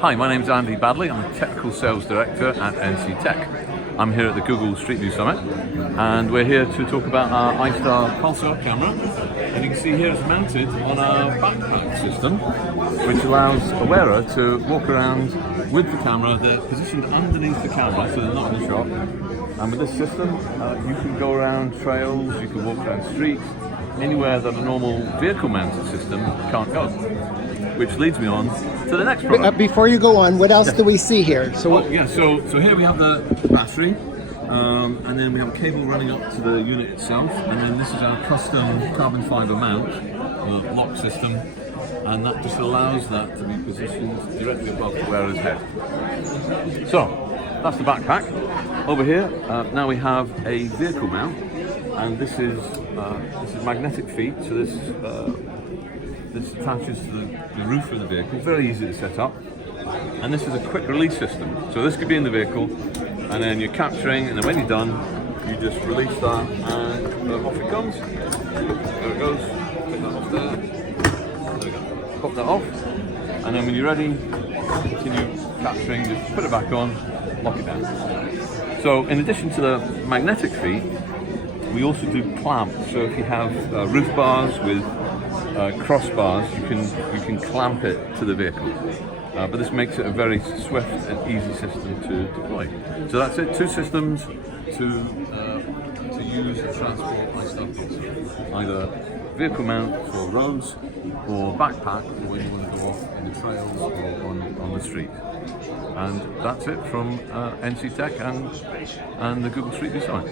Hi, my name's Andy Badley. I'm the Technical Sales Director at NCTech. I'm here at the Google Street View Summit, and we're here to talk about our iSTAR Pulsar camera. And you can see here it's mounted on a backpack system, which allows a wearer to walk around with the camera. They're positioned underneath the camera, so they're not in the shot. And with this system, you can go around trails, you can walk around streets, anywhere that a normal vehicle-mounted system can't go. Which leads me on to the next product. Before you go on, what else do we see here? So here we have the battery, and then we have a cable running up to the unit itself, and then this is our custom carbon fiber mount lock system, and that just allows that to be positioned directly above the wearer's head. So that's the backpack. Over here, now we have a vehicle mount, and this is magnetic feet. So this attaches to the roof of the vehicle, very easy to set up. And this is a quick release system. So this could be in the vehicle, and then you're capturing, and then when you're done, you just release that, and off it comes. There it goes, take that off there. There we go. Pop that off, and then when you're ready, continue capturing, just put it back on, lock it down. So in addition to the magnetic feet, we also do clamps. So if you have roof bars with crossbars, you can clamp it to the vehicle, but this makes it a very swift and easy system to deploy. So that's it, two systems to use to transport iSTAR Pulsar, either vehicle mount for roads or backpack for when you want to go off in the trails or on the street. And that's it from NCTech and the Google Street View Summit.